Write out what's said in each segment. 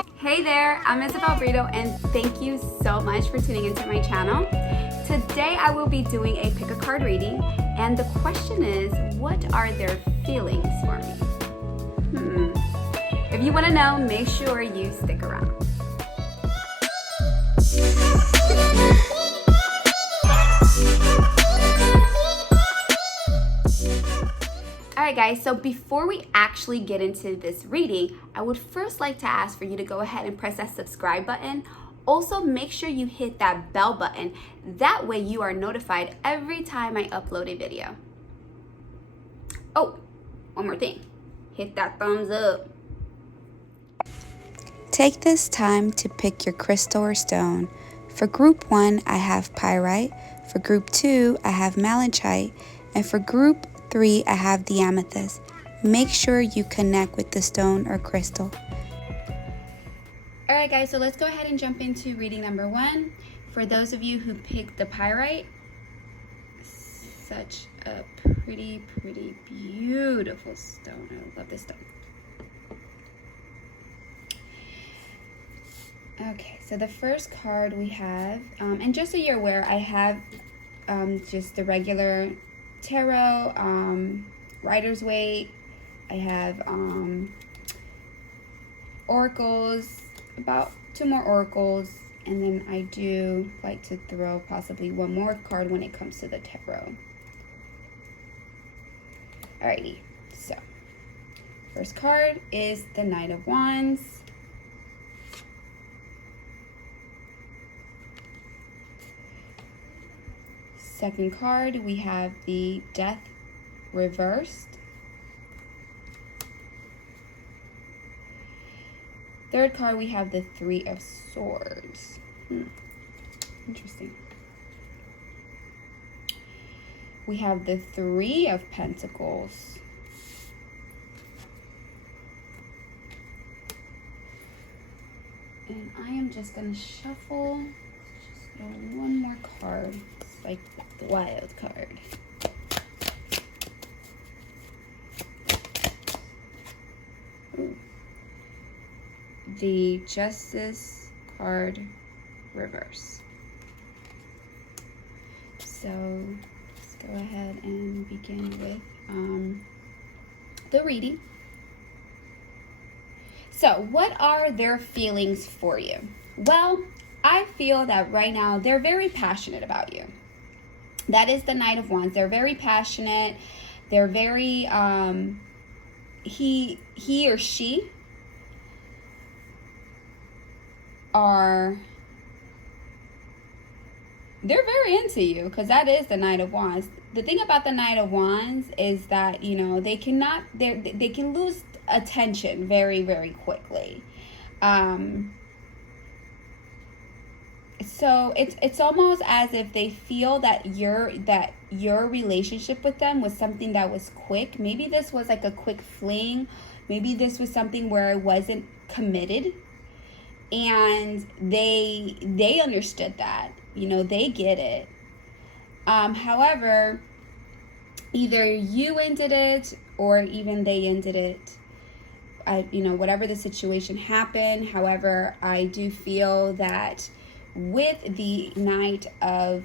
Hey there, I'm Isabel Brito and thank you so much for tuning into my channel. Today I will be doing a pick a card reading and the question is, what are their feelings for me? If you want to know, make sure you stick around. Alright guys, so before we actually get into this reading, I would first like to ask for you to go ahead and press that subscribe button. Also, make sure you hit that bell button. That way you are notified every time I upload a video. Oh, one more thing. Hit that thumbs up. Take this time to pick your crystal or stone. For group 1, I have pyrite. For group 2, I have malachite. And for group 3, I have the amethyst. Make sure you connect with the stone or crystal. Alright guys, so let's go ahead and jump into reading number 1. For those of you who picked the pyrite, such a pretty, beautiful stone. I love this stone. Okay, so the first card we have, and just so you're aware, I have just the regular tarot, Rider's Waite. I have oracles, about 2 more oracles, and then I do like to throw possibly 1 more card when it comes to the tarot. Alrighty, so first card is the Knight of Wands. Second card, we have the Death reversed. Third card, we have the Three of Swords. Interesting. We have the Three of Pentacles. And I am just going to shuffle just throw 1 more card. It's like the wild card. Ooh. The Justice card reverse. So let's go ahead and begin with the reading. So what are their feelings for you? Well, I feel that right now they're very passionate about you. That is the Knight of Wands. They're very passionate. They're very, he or she they're very into you, because that is the Knight of Wands. The thing about the Knight of Wands is that, you know, they can lose attention very quickly. So it's almost as if they feel that your relationship with them was something that was quick. Maybe this was like a quick fling. Maybe this was something where it wasn't committed. And they understood that. You know, they get it. However, either you ended it or even they ended it. Whatever the situation happened. However, I do feel that with the Knight of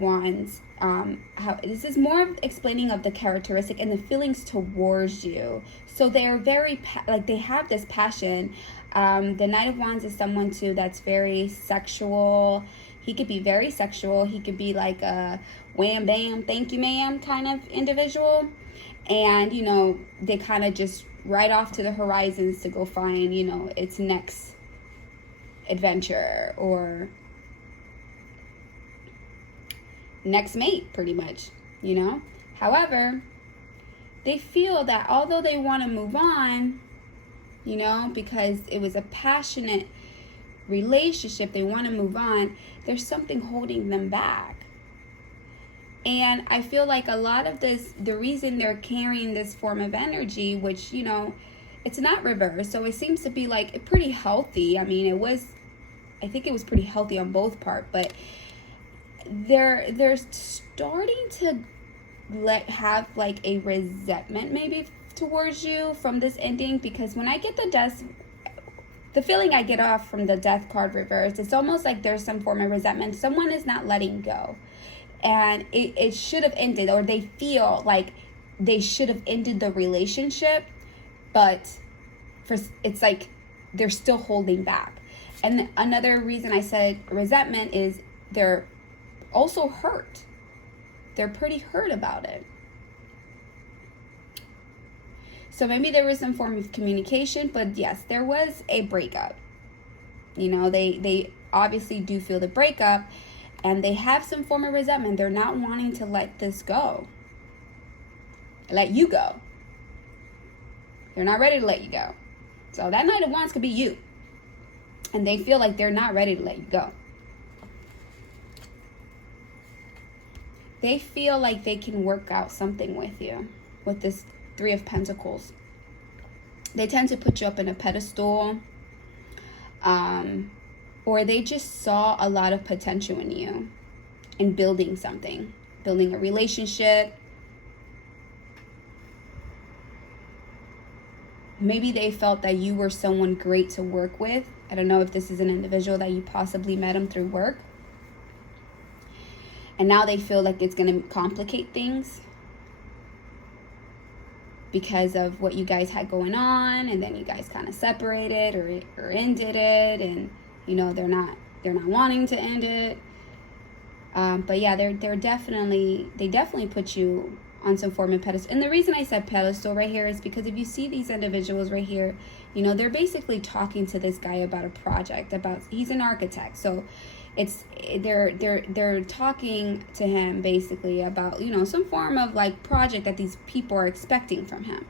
Wands, this is more of explaining of the characteristic and the feelings towards you. So they're very they have this passion. The Knight of Wands is someone too that's very sexual. He could be very sexual. He could be like a wham bam thank you ma'am kind of individual, and you know, they kind of just right off to the horizons to go find, you know, its next adventure or next mate, pretty much, you know. However, they feel that although they want to move on, you know, because it was a passionate relationship, they want to move on, there's something holding them back. And I feel like a lot of this, the reason they're carrying this form of energy, which, you know, it's not reversed, so it seems to be like pretty healthy. I mean, I think it was pretty healthy on both parts, but they're starting to have like a resentment maybe towards you from this ending, because when I get the feeling I get off from the death card reverse, it's almost like there's some form of resentment. Someone is not letting go, and it should have ended, or they feel like they should have ended the relationship, but it's like they're still holding back. And another reason I said resentment is they're also hurt. They're pretty hurt about it. So maybe there was some form of communication, but yes, there was a breakup. You know, they obviously do feel the breakup, and they have some form of resentment. They're not wanting to let this go. Let you go. They're not ready to let you go. So that Knight of Wands could be you. And they feel like they're not ready to let you go. They feel like they can work out something with you, with this Three of Pentacles. They tend to put you up in a pedestal, or they just saw a lot of potential in you in building something, building a relationship. Maybe they felt that you were someone great to work with. I don't know if this is an individual that you possibly met them through work, and now they feel like it's going to complicate things because of what you guys had going on, and then you guys kind of separated or ended it, and you know they're not wanting to end it. But yeah, they definitely put you on some form of pedestal. And the reason I said pedestal right here is because if you see these individuals right here, you know, they're basically talking to this guy about a project, he's an architect, so they're talking to him basically about, you know, some form of like project that these people are expecting from him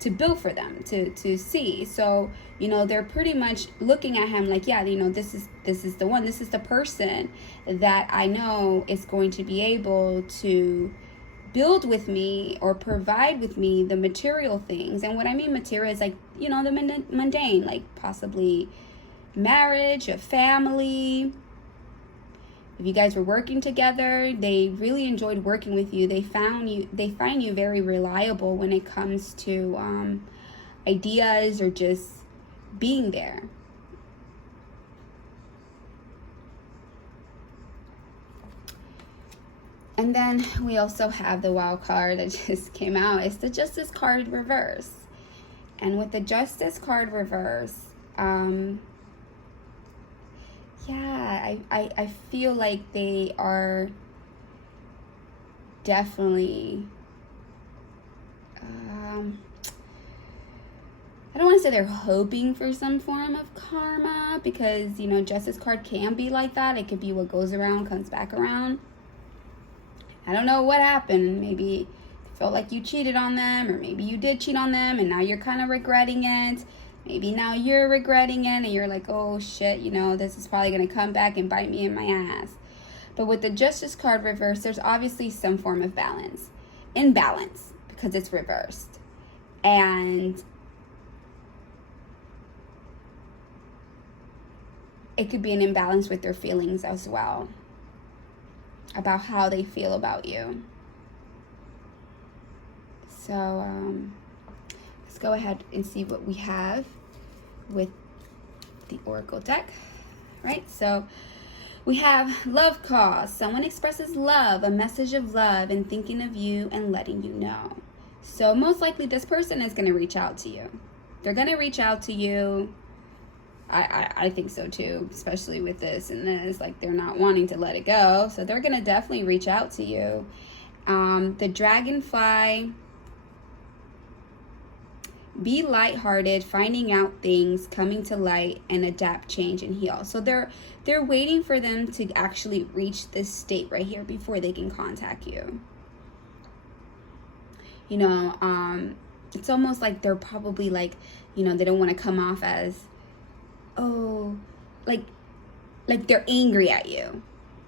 to build for them to see. So, you know, they're pretty much looking at him like, yeah, you know, this is the one, this is the person that I know is going to be able to build with me or provide with me the material things. And what I mean material is like, you know, the mundane, like possibly marriage, a family. If you guys were working together, they really enjoyed working with you. They find you very reliable when it comes to ideas or just being there. And then we also have the wild card that just came out. It's the Justice card reverse. And with the Justice card reverse, yeah, I feel like they are definitely, I don't want to say they're hoping for some form of karma, because, you know, Justice card can be like that. It could be what goes around comes back around. I don't know what happened. Maybe you felt like you cheated on them, or maybe you did cheat on them and now you're kind of regretting it. Maybe now you're regretting it and you're like, oh shit, you know, this is probably going to come back and bite me in my ass. But with the Justice card reversed, there's obviously some form of imbalance, because it's reversed. And it could be an imbalance with their feelings as well, about how they feel about you. So let's go ahead and see what we have with the Oracle deck. Right, so we have love cause. Someone expresses love, a message of love, and thinking of you and letting you know. So most likely this person is going to reach out to you. They're going to reach out to you. I think so too, especially with this and this, like they're not wanting to let it go. So they're going to definitely reach out to you. The Dragonfly, be lighthearted, finding out things, coming to light, and adapt, change, and heal. So they're waiting for them to actually reach this state right here before they can contact you. You know, it's almost like they're probably like, you know, they don't want to come off as, oh, like they're angry at you,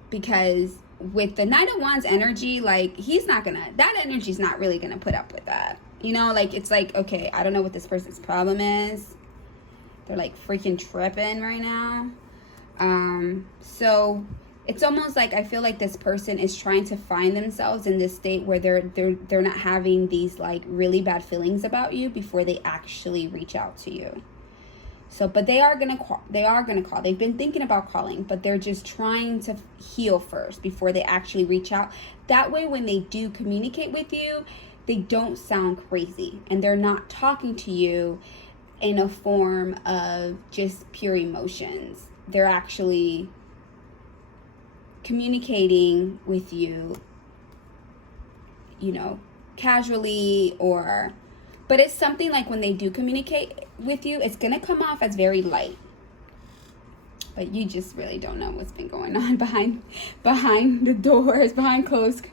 because with the Knight of Wands energy, like that energy's not really gonna put up with that. You know, like it's like, okay, I don't know what this person's problem is. They're like freaking tripping right now. So it's almost like I feel like this person is trying to find themselves in this state where they're not having these like really bad feelings about you before they actually reach out to you. So, but they are gonna call. They've been thinking about calling, but they're just trying to heal first before they actually reach out. That way, when they do communicate with you, they don't sound crazy and they're not talking to you in a form of just pure emotions. They're actually communicating with you, you know, casually, but it's something like when they do communicate with you, it's going to come off as very light. But you just really don't know what's been going on behind the doors, behind closed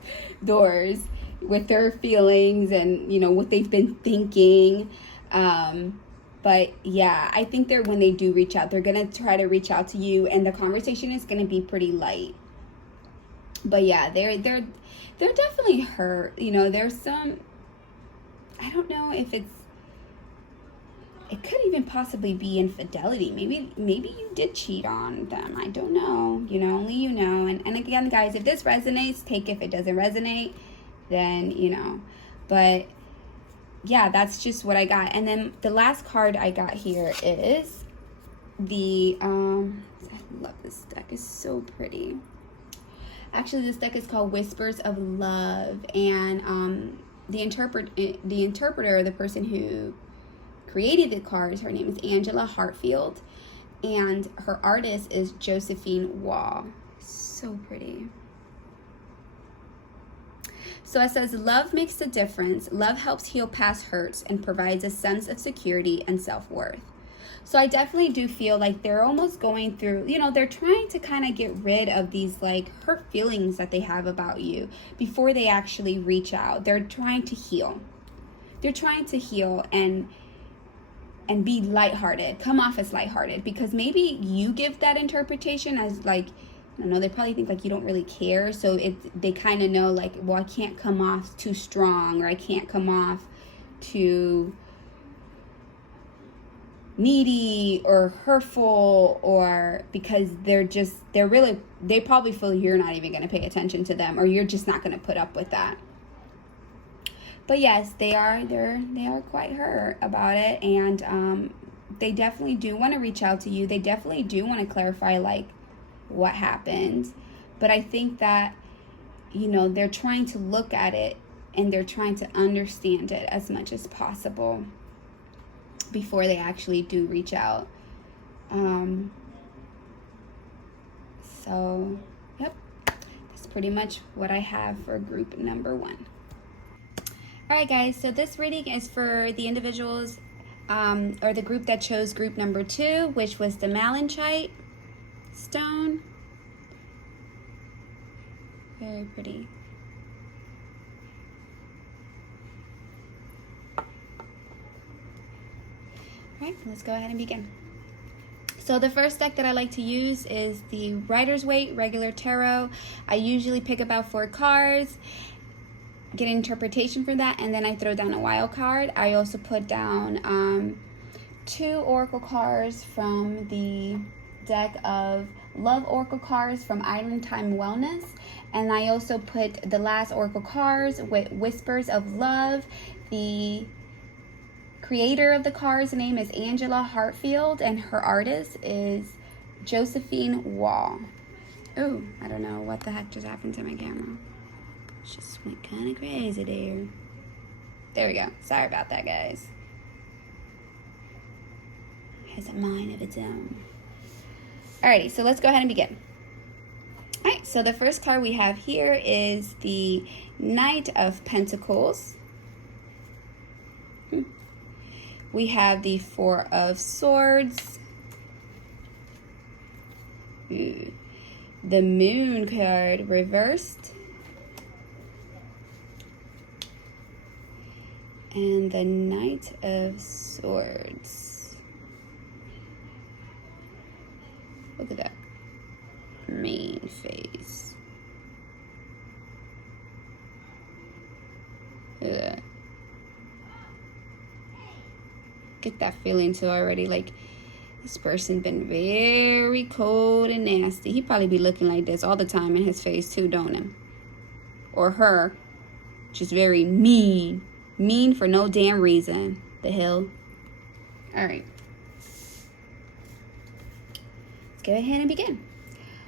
doors with their feelings and, you know, what they've been thinking. But yeah, I think when they do reach out, they're going to try to reach out to you and the conversation is going to be pretty light. But yeah, they're definitely hurt. You know, there's some, I don't know if it could even possibly be infidelity. Maybe you did cheat on them. I don't know. You know, only you know. And again, guys, if this resonates, take it. If it doesn't resonate, then, you know. But yeah, that's just what I got. And then the last card I got here is the, I love this deck. It's so pretty. Actually, this deck is called Whispers of Love, and the interpreter, the person who created the cards, her name is Angela Hartfield, and her artist is Josephine Wall. So pretty. So it says, love makes a difference. Love helps heal past hurts and provides a sense of security and self-worth. So I definitely do feel like they're almost going through, you know, they're trying to kind of get rid of these like hurt feelings that they have about you before they actually reach out. They're trying to heal. They're trying to heal and be lighthearted, come off as lighthearted, because maybe you give that interpretation as like, I don't know, they probably think like you don't really care. So they kind of know like, well, I can't come off too strong, or I can't come off too needy or hurtful, or because they probably feel you're not even going to pay attention to them, or you're just not going to put up with that. But yes, they are quite hurt about it, and they definitely do want to reach out to you. They definitely do want to clarify like what happened. But I think that, you know, they're trying to look at it and they're trying to understand it as much as possible before they actually do reach out. So, yep, that's pretty much what I have for group number 1. Alright guys, so this reading is for the individuals, or the group that chose group number 2, which was the Malachite stone. Very pretty. Alright, let's go ahead and begin. So the first deck that I like to use is the Rider-Waite Regular Tarot. I usually pick about 4 cards, get an interpretation for that, and then I throw down a wild card. I also put down 2 oracle cards from the deck of Love Oracle cards from Island Time Wellness, and I also put the last oracle cards with Whispers of Love. The creator of the cards' name is Angela Hartfield, and her artist is Josephine Wall. Oh, I don't know what the heck just happened to my camera. Just went kind of crazy there. There we go. Sorry about that, guys. It has a mind of its own. Alrighty, so let's go ahead and begin. Alright, so the first card we have here is the Knight of Pentacles. We have the 4 of Swords. Ooh. The Moon card reversed. And the Knight of Swords. Look at that mean face. Look at that. Get that feeling too already. Like, This person been very cold and nasty. He probably be looking like this all the time in his face too, don't him? Or her. Just very mean. Mean for no damn reason. The hell? Alright. Let's go ahead and begin.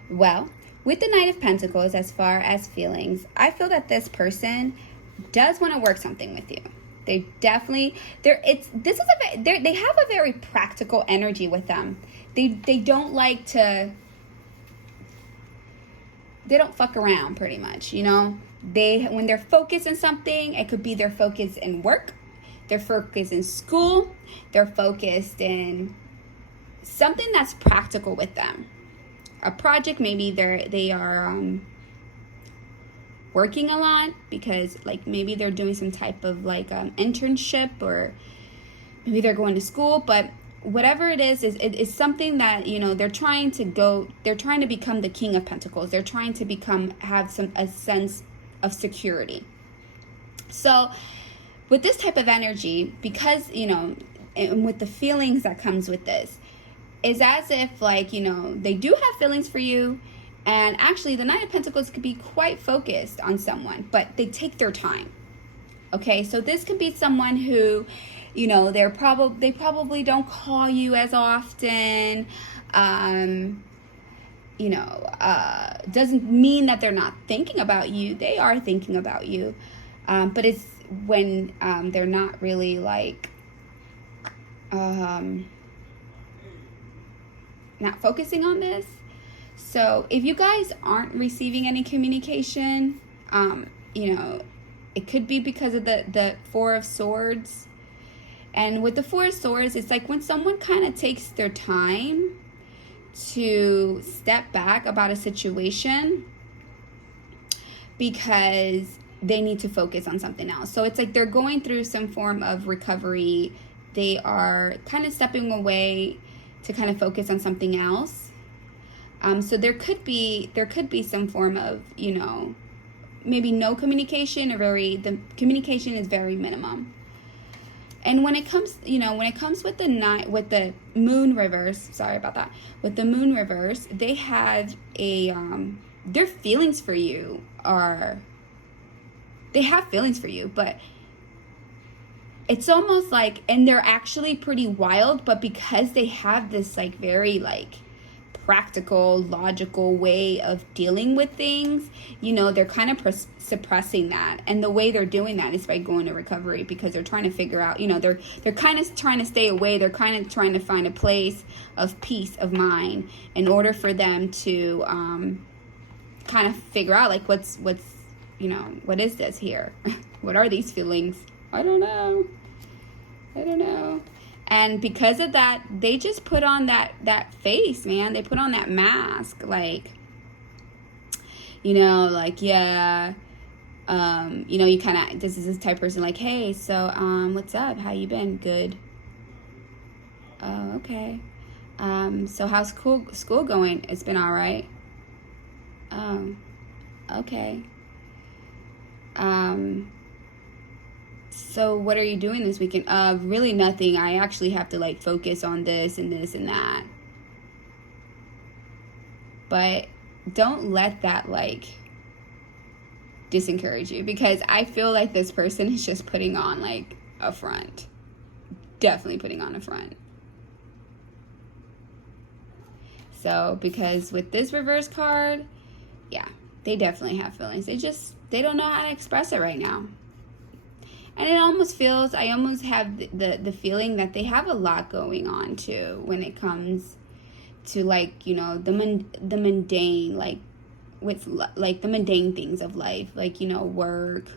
Well, with the Knight of Pentacles, as far as feelings, I feel that this person does want to work something with you. They definitely, they have a very practical energy with them. They don't like to, they don't fuck around pretty much, you know. When they're focused on something, it could be their focus in work, their focus in school, they're focused in something that's practical with them. A project, maybe they are working a lot because like maybe they're doing some type of like internship, or maybe they're going to school, but whatever it is something that, you know, they're trying to become the King of Pentacles. They're trying to have a sense of security. So with this type of energy, because, you know, and with the feelings that comes with this, is as if like, you know, they do have feelings for you. And actually, the Knight of Pentacles could be quite focused on someone, but they take their time. Okay, so this could be someone who, you know, they probably don't call you as often. You know, doesn't mean that they're not thinking about you. They are thinking about you, but it's when they're not really like not focusing on this. So if you guys aren't receiving any communication, you know, it could be because of the Four of Swords. And with the Four of Swords, it's like when someone kind of takes their time to step back about a situation because they need to focus on something else. So it's like they're going through some form of recovery. They are kind of stepping away to kind of focus on something else. So there could be some form of, you know, maybe no communication, or the communication is very minimum. And when it comes, you know, with the moon reverse, sorry about that, with the moon reverse, they have their feelings for you they have feelings for you, but it's almost like, and they're actually pretty wild, but because they have this like very like practical, logical way of dealing with things, you know, they're kind of suppressing that. And the way they're doing that is by going to recovery, because they're trying to figure out, you know, they're kind of trying to stay away. They're kind of trying to find a place of peace of mind in order for them to kind of figure out like what's you know, what is this here? What are these feelings? I don't know. And because of that, they just put on that face, man. They put on that mask, like, you know, like, yeah, you know, you kind of, this is this type of person, like, hey, so, what's up? How you been? Good. Oh, okay. So how's school going? It's been all right. Oh, okay. So what are you doing this weekend? Really nothing. I actually have to like focus on this and this and that. But don't let that like disencourage you, because I feel like this person is just putting on like a front. Definitely putting on a front. So because with this reverse card, yeah, they definitely have feelings. They don't know how to express it right now. And it almost feels, I almost have the feeling that they have a lot going on too when it comes to like, you know, the mundane, like with like the mundane things of life, like, you know, work,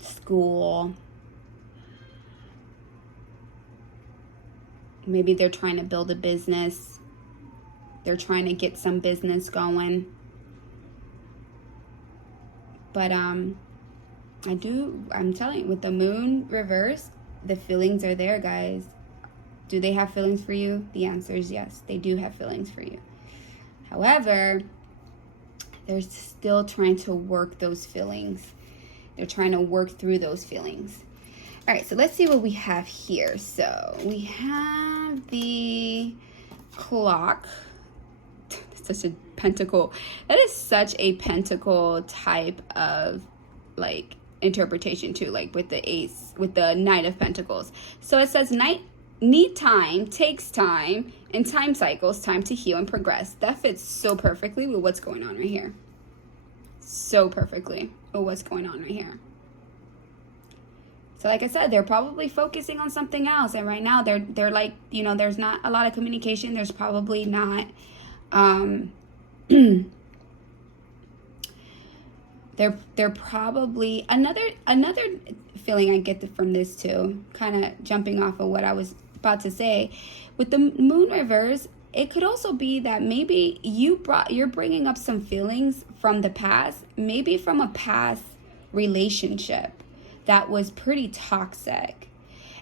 school. Maybe they're trying to build a business. They're trying to get some business going. But I'm telling you, with the moon reverse, the feelings are there, guys. Do they have feelings for you? The answer is yes, they do have feelings for you. However, they're still trying to work those feelings. They're trying to work through those feelings. All right, so let's see what we have here. So we have the clock. That's such a pentacle. That is such a pentacle type of like interpretation too, like with the ace, with the Knight of Pentacles. So it says knight need time, takes time, and time cycles, time to heal and progress. That fits so perfectly with what's going on right here. So perfectly with what's going on right here. So like I said, they're probably focusing on something else, and right now they're like, you know, there's not a lot of communication. There's probably not they're probably another feeling I get from this too, kind of jumping off of what I was about to say with the moon reverse. It could also be that maybe you're bringing up some feelings from the past, maybe from a past relationship that was pretty toxic,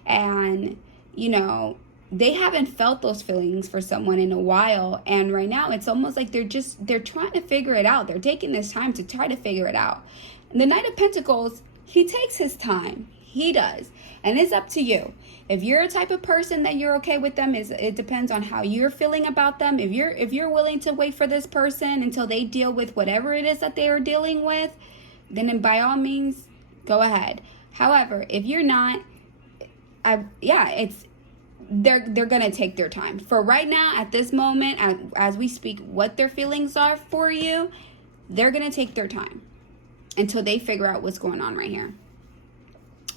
and you know, they haven't felt those feelings for someone in a while, and right now it's almost like they're trying to figure it out. They're taking this time to try to figure it out. And the Knight of Pentacles, he takes his time. He does. And it's up to you. If you're a type of person that you're okay with them, it depends on how you're feeling about them. If you're willing to wait for this person until they deal with whatever it is that they are dealing with, then by all means, go ahead. However, if you're not, they're gonna take their time. For right now, at this moment, as we speak, what their feelings are for you, they're gonna take their time until they figure out what's going on right here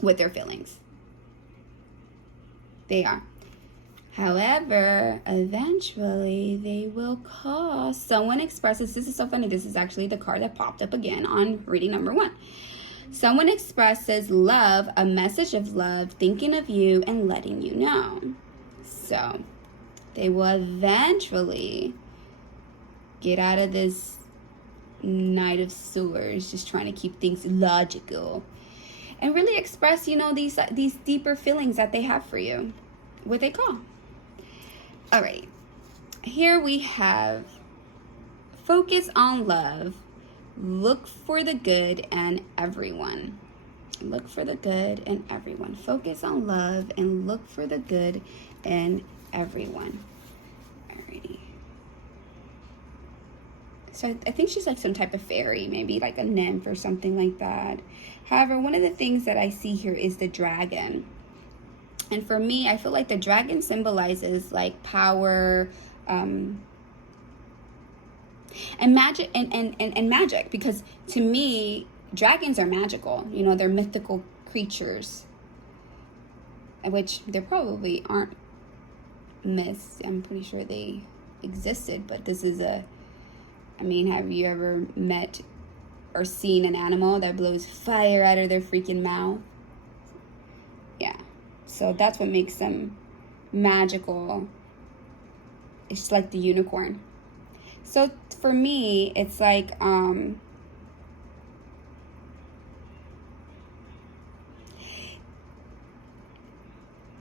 with their feelings. They are. However, eventually they will call. Someone expresses, this is so funny, this is actually the card that popped up again on reading number 1. Someone expresses love, a message of love, thinking of you and letting you know. So they will eventually get out of this Knight of Swords, just trying to keep things logical, and really express, you know, these deeper feelings that they have for you. What they call. All right. Here we have focus on love. Look for the good in everyone. Look for the good in everyone. Focus on love and look for the good in everyone. Alrighty. So I think she's like some type of fairy, maybe like a nymph or something like that. However, one of the things that I see here is the dragon. And for me, I feel like the dragon symbolizes like power, and magic, and magic, because to me dragons are magical. You know, they're mythical creatures, which there probably aren't myths. I'm pretty sure they existed, but this is have you ever met or seen an animal that blows fire out of their freaking mouth? Yeah, so that's what makes them magical. It's like the unicorn. So for me, it's like,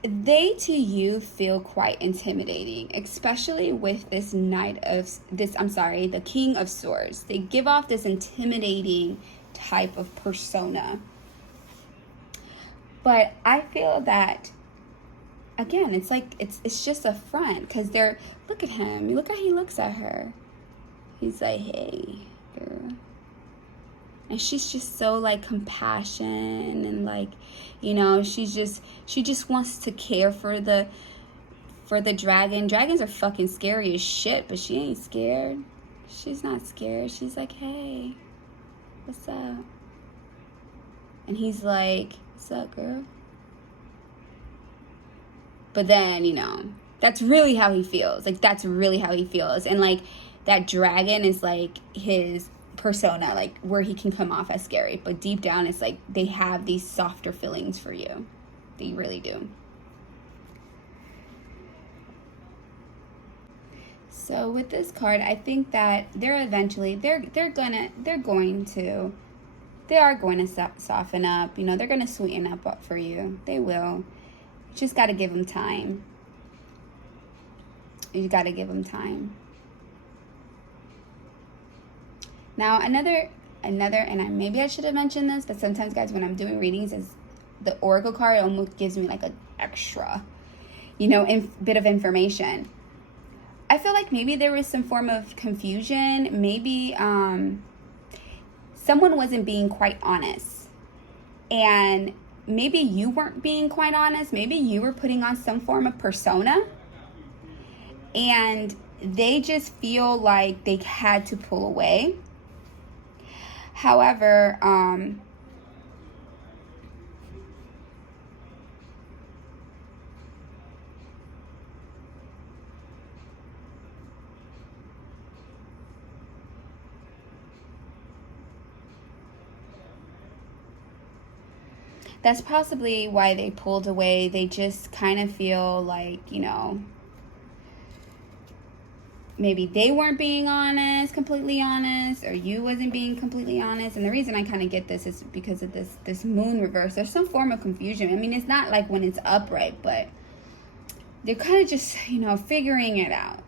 they to you feel quite intimidating, especially with this the King of Swords. They give off this intimidating type of persona. But I feel that, again, it's like, it's just a front, because look at him. Look how he looks at her. He's like, hey, girl. And she's just so like compassion, and like, you know, she just wants to care for the dragon. Dragons are fucking scary as shit, but she ain't scared. She's not scared. She's like, hey, what's up? And he's like, what's up, girl? But then, you know, that's really how he feels. Like, that's really how he feels. And like, that dragon is like his persona, like where he can come off as scary, but deep down it's like they have these softer feelings for you. They really do. So with this card, I think that they are going to soften up. You know, they're going to sweeten up for you. They will. You just got to give them time. You got to give them time. Now, another, and maybe I should have mentioned this, but sometimes, guys, when I'm doing readings, the Oracle card almost gives me like an extra, bit of information. I feel like maybe there was some form of confusion. Maybe someone wasn't being quite honest. And maybe you weren't being quite honest. Maybe you were putting on some form of persona. And they just feel like they had to pull away. However, that's possibly why they pulled away. They just kind of feel like, maybe they weren't being honest, completely honest, or you wasn't being completely honest. And the reason I kind of get this is because of this moon reverse. There's some form of confusion. I mean, it's not like when it's upright, but they're kind of just, figuring it out.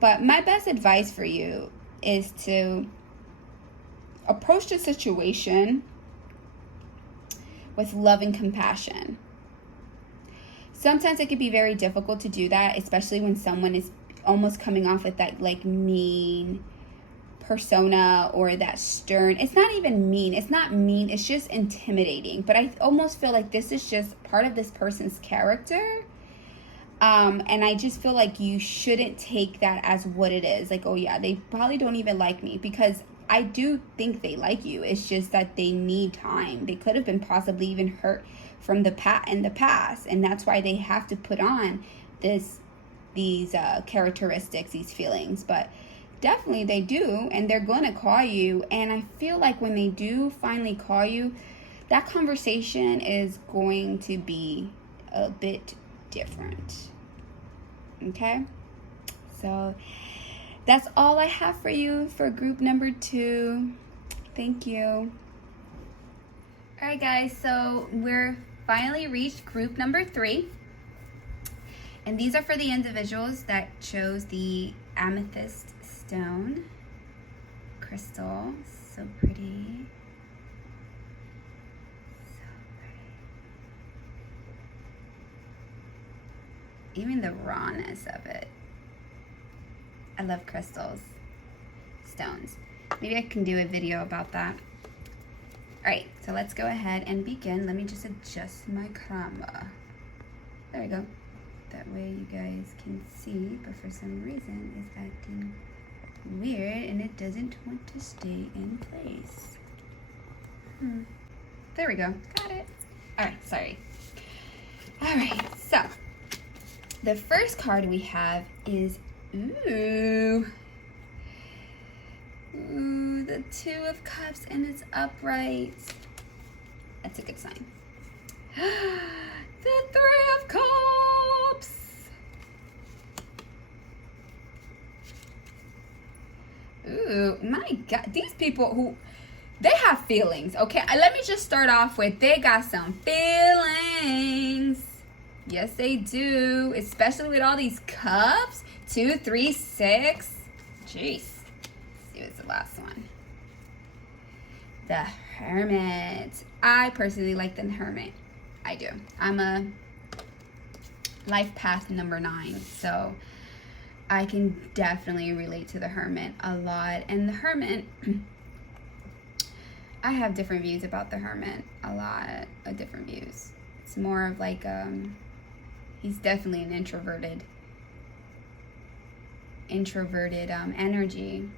But my best advice for you is to approach the situation with love and compassion. Sometimes it can be very difficult to do that, especially when someone is almost coming off with that like mean persona or that stern. It's not even mean. It's not mean. It's just intimidating. But I almost feel like this is just part of this person's character. And I just feel like you shouldn't take that as what it is. Like, oh yeah, they probably don't even like me, because I do think they like you. It's just that they need time. They could have been possibly even hurt from the past, and that's why they have to put on these characteristics, these feelings. But definitely they do, and they're going to call you. And I feel like when they do finally call you, that conversation is going to be a bit different. Okay, so that's all I have for you for group number 2. Thank you. All right, guys, so we're finally reached group number 3. And these are for the individuals that chose the amethyst stone crystal. So pretty. So pretty. Even the rawness of it. I love crystals, stones. Maybe I can do a video about that. All right, so let's go ahead and begin. Let me just adjust my camera. There we go. That way you guys can see, but for some reason it's acting weird and it doesn't want to stay in place. There we go. Got it. All right, sorry. All right, so the first card we have is the 2 of Cups, and it's upright. That's a good sign. The 3 of Cups. Ooh, my God. These people they have feelings, okay? Let me just start off with, they got some feelings. Yes, they do. Especially with all these cups. 2, 3, 6. Jeez. Let's see what's the last one. The Hermit. I personally like the Hermit. I do. I'm a life path number 9. So I can definitely relate to the Hermit a lot. And the Hermit, I have different views about the Hermit. A lot of different views. It's more of like, he's definitely an introverted energy,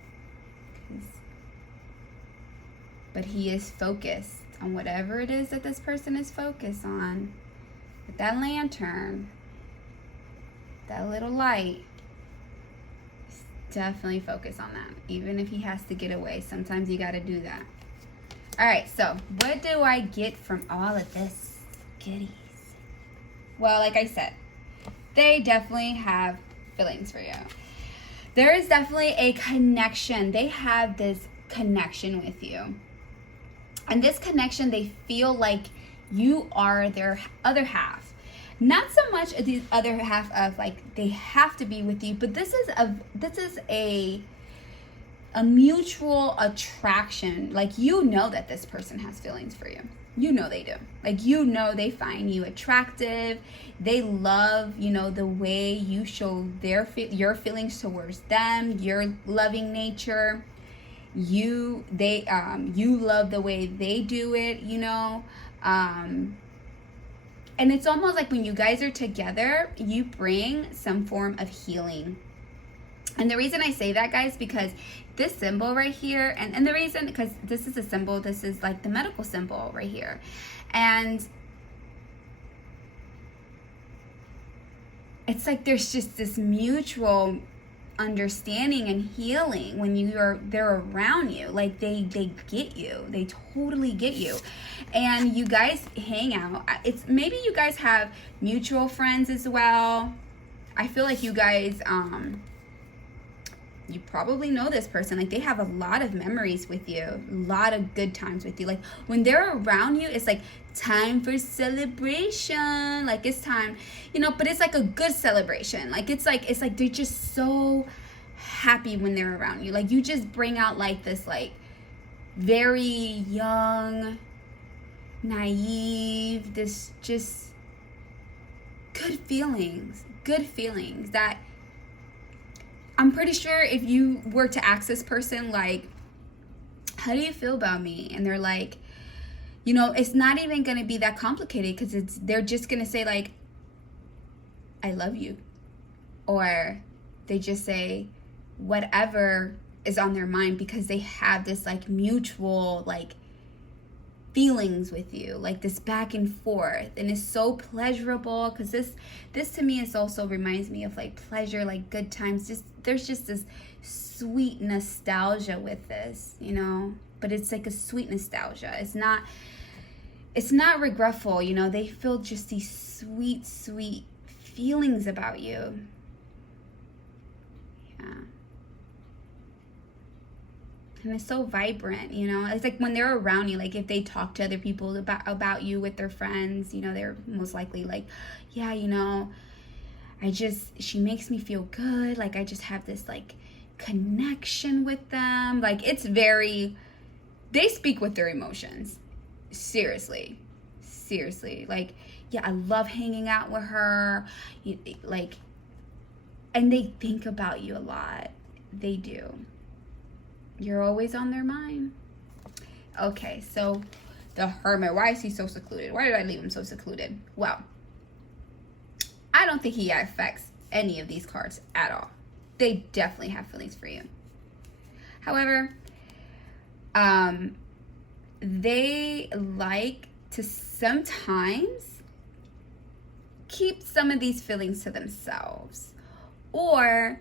but he is focused on whatever it is that this person is focused on. With that lantern, that little light, definitely focus on that. Even if he has to get away, sometimes you got to do that. All right, so what do I get from all of this goodies? Well, like I said, they definitely have feelings for you. There is definitely a connection. They have this connection with you. And this connection, they feel like you are their other half. Not so much the other half of like they have to be with you, but this is a mutual attraction. Like, you know that this person has feelings for you. You know they do. Like, you know they find you attractive. They love, you know, the way you show your feelings towards them, your loving nature. You love the way they do it, you know. And it's almost like when you guys are together, you bring some form of healing. And the reason I say that, guys, because this symbol right here, and the reason, because this is a symbol, this is like the medical symbol right here. And it's like there's just this mutual understanding and healing when they're around you. Like they get you. They totally get you. And you guys hang out. It's maybe you guys have mutual friends as well. I feel like you guys you probably know this person. Like, they have a lot of memories with you, a lot of good times with you. Like, when they're around you, it's like time for celebration. Like, it's time, you know, but it's like a good celebration. Like, it's like they're just so happy when they're around you. Like, you just bring out like this, like, very young, naive, this just good feelings that I'm pretty sure if you were to ask this person, like, how do you feel about me? And they're like, you know, it's not even going to be that complicated, because they're just going to say, like, I love you. Or they just say whatever is on their mind, because they have this, like, mutual, like, feelings with you, like this back and forth, and it's so pleasurable. Because this to me is also reminds me of like pleasure, like good times. Just there's just this sweet nostalgia with this, you know, but it's like a sweet nostalgia. It's not regretful, you know. They feel just these sweet feelings about you. Yeah. And it's so vibrant, you know. It's like when they're around you, like if they talk to other people about you with their friends, you know, they're most likely like, yeah, you know, she makes me feel good. Like, I just have this like connection with them. Like, they speak with their emotions. Seriously. Like, yeah, I love hanging out with her. Like, and they think about you a lot. They do. You're always on their mind. Okay, so the Hermit. Why is he so secluded? Why did I leave him so secluded? Well, I don't think he affects any of these cards at all. They definitely have feelings for you. However, they like to sometimes keep some of these feelings to themselves. Or,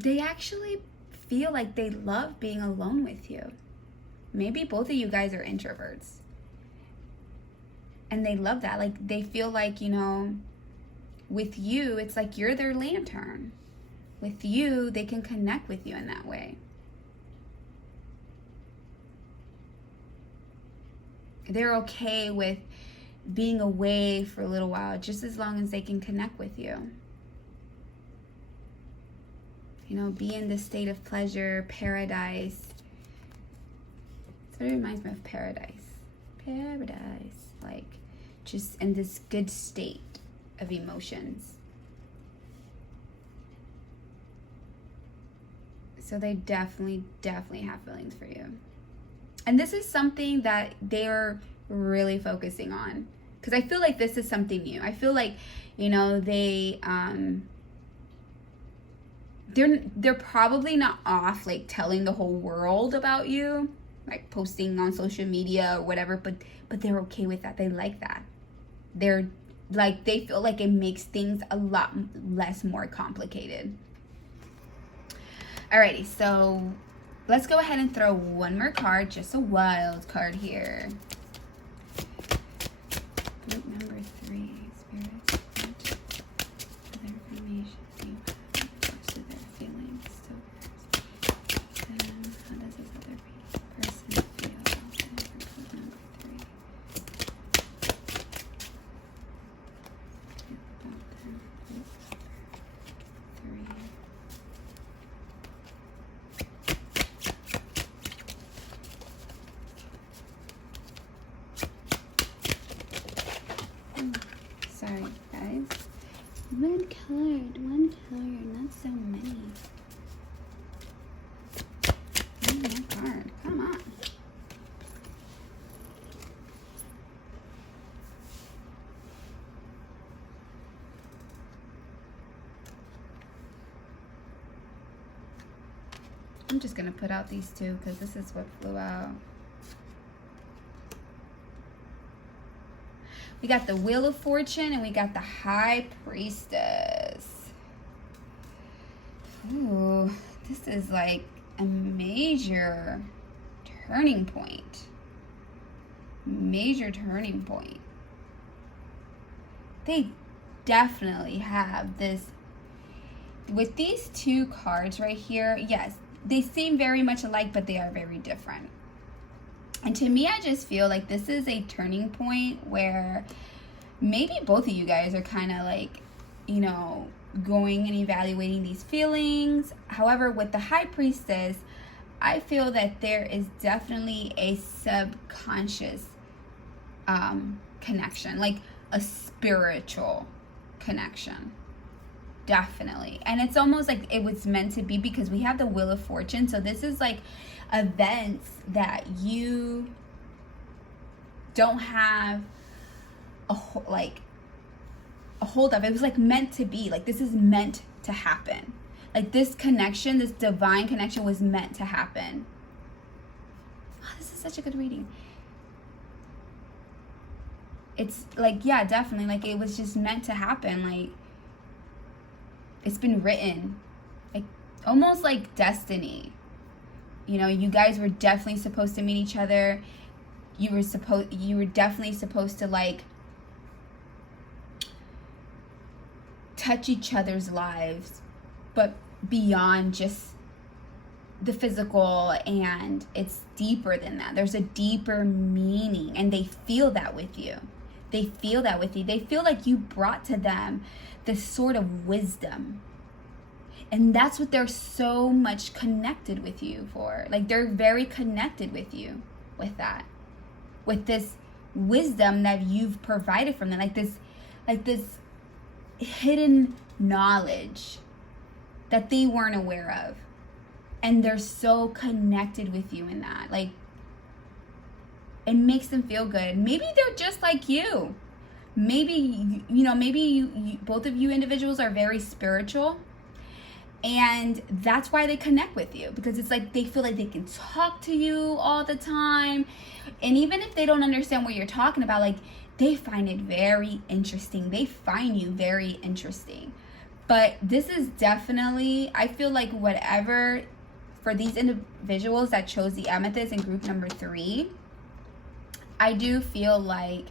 they actually feel like they love being alone with you. Maybe both of you guys are introverts. And they love that. Like, they feel like, you know, with you, it's like you're their lantern. With you, they can connect with you in that way. They're okay with being away for a little while, just as long as they can connect with you. You know, be in this state of pleasure, paradise. So it reminds me of paradise. Like, just in this good state of emotions. So they definitely have feelings for you. And this is something that they're really focusing on. Because I feel like this is something new. I feel like, you know, they're probably not off like telling the whole world about you, like posting on social media or whatever, but they're okay with that. They like that. They're like, they feel like it makes things a lot less more complicated. Alrighty, so let's go ahead and throw one more card, just a wild card here. Group number 3, Spirit. Other information you have to their feelings. So, how does this other person feel about them for group number 3? About them, group 3. One card, not so many. One card, come on. I'm just gonna put out these two because this is what flew out. We got the Wheel of Fortune and we got the High Priestess. Ooh, this is like a major turning point. Major turning point. They definitely have this. With these two cards right here, yes, they seem very much alike, but they are very different. And to me, I just feel like this is a turning point where maybe both of you guys are kind of like, you know, going and evaluating these feelings. However, with the High Priestess, I feel that there is definitely a subconscious connection, like a spiritual connection. Definitely. And it's almost like it was meant to be because we have the Wheel of Fortune. So this is like events that you don't have a hold of. It was like meant to be. Like this is meant to happen. Like this connection, this divine connection was meant to happen. Oh, this is such a good reading. It's like, yeah, definitely. Like it was just meant to happen. Like it's been written. Like almost like destiny. You know, you guys were definitely supposed to meet each other. You were definitely supposed to like touch each other's lives, but beyond just the physical, and it's deeper than that. There's a deeper meaning, and they feel that with you. They feel that with you. They feel like you brought to them this sort of wisdom. And that's what they're so much connected with you for. Like they're very connected with you with that. With this wisdom that you've provided from them. Like this hidden knowledge that they weren't aware of. And they're so connected with you in that. Like it makes them feel good. Maybe they're just like you. Maybe, you know, maybe you both of you individuals are very spiritual. And that's why they connect with you, because it's like they feel like they can talk to you all the time. And even if they don't understand what you're talking about, like they find it very interesting. They find you very interesting. But this is definitely, I feel like whatever, for these individuals that chose the Amethyst in group number 3, I do feel like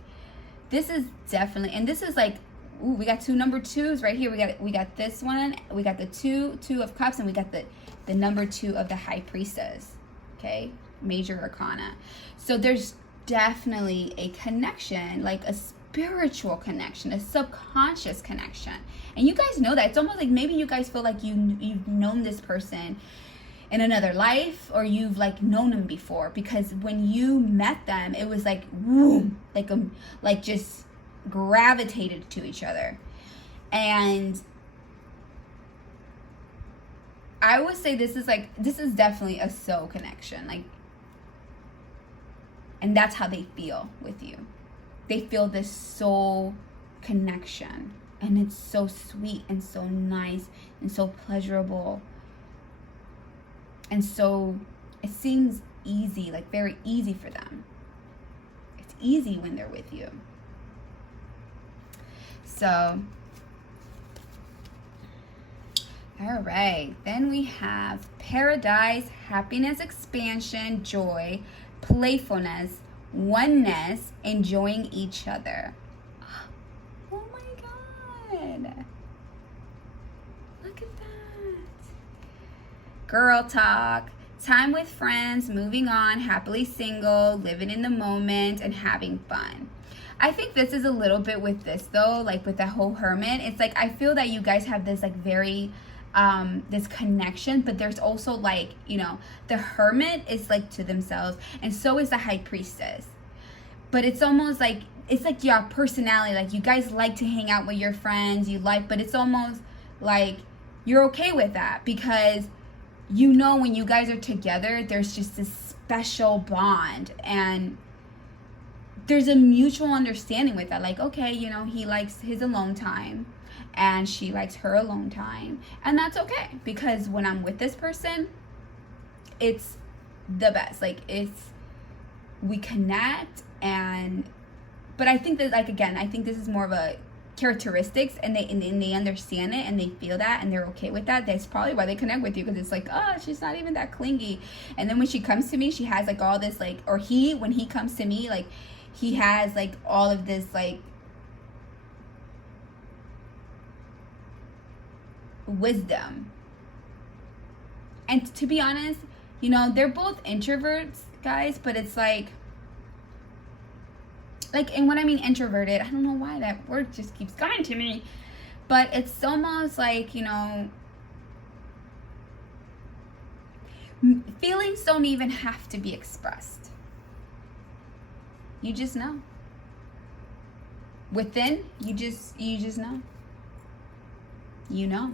this is definitely, and this is like, ooh, we got 2 number 2s right here. We got this one. We got the two of cups, and we got the number 2 of the High Priestess. Okay, major arcana. So there's definitely a connection, like a spiritual connection, a subconscious connection. And you guys know that. It's almost like maybe you guys feel like you've known this person in another life, or you've like known them before, because when you met them, it was like whoom, like just gravitated to each other. And I would say this is definitely a soul connection, like, and that's how they feel with you. They feel this soul connection, and it's so sweet and so nice and so pleasurable, and so it seems easy, like very easy for them. It's easy when they're with you. So, all right, then we have paradise, happiness, expansion, joy, playfulness, oneness, enjoying each other. Oh my God. Look at that. Girl talk, time with friends, moving on, happily single, living in the moment, and having fun. I think this is a little bit with this though, like with the whole hermit. It's like I feel that you guys have this like very this connection, but there's also like, you know, the hermit is like to themselves, and so is the High Priestess. but it's almost like, it's like your personality. Like, you guys like to hang out with your friends, but it's almost like you're okay with that, because you know when you guys are together, there's just this special bond, and there's a mutual understanding with that. Like, okay, you know, he likes his alone time and she likes her alone time, and that's okay, because when I'm with this person, it's the best. Like, we connect. But I think that, like, again, I think this is more of a characteristics, and they understand it, and they feel that, and they're okay with that. That's probably why they connect with you, because it's like, oh, she's not even that clingy. And then when she comes to me, she has like all this, like, or when he comes to me, like, he has like all of this like wisdom. And to be honest, you know, they're both introverts, guys, but it's like, and when I mean introverted, I don't know why that word just keeps coming to me, but it's almost like, you know, feelings don't even have to be expressed. You just know. Within, you just know. You know.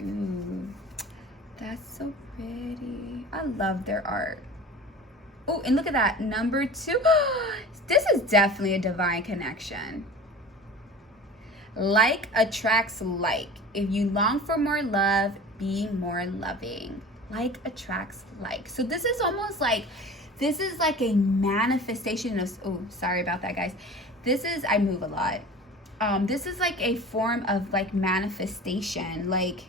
Ooh, that's so pretty. I love their art. Oh, and look at that, number 2. This is definitely a divine connection. Like attracts like. If you long for more love, be more loving. Like attracts like. So this is almost like, this is like a manifestation of, oh, sorry about that, guys. I move a lot. This is like a form of like manifestation. Like,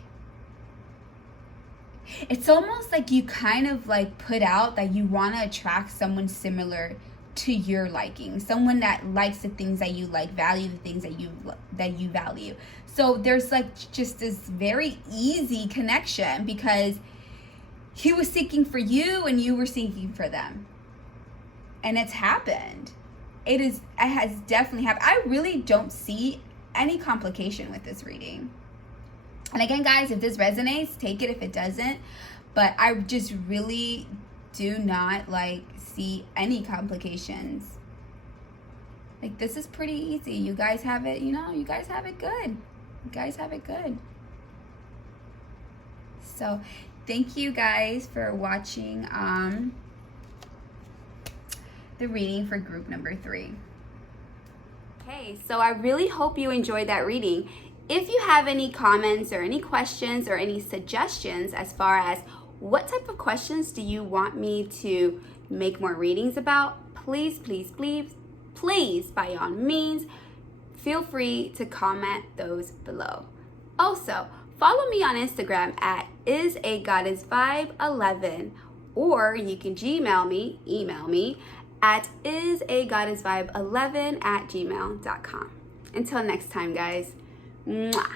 it's almost like you kind of like put out that you want to attract someone similar to your liking, someone that likes the things that you like, value the things that you value. So there's like just this very easy connection, because he was seeking for you and you were seeking for them, and it's happened. It has definitely happened. I really don't see any complication with this reading. And again, guys, if this resonates, take it. If it doesn't, but I just really do not like see any complications. Like, this is pretty easy. You guys have it, you know, you guys have it good. You guys have it good. So thank you guys for watching the reading for group number 3. Okay, so I really hope you enjoyed that reading. If you have any comments or any questions or any suggestions as far as what type of questions do you want me to make more readings about, please, by all means, feel free to comment those below. Also, follow me on Instagram at isagoddessvibe11, or you can email me at isagoddessvibe11@gmail.com. Until next time, guys. Mwah.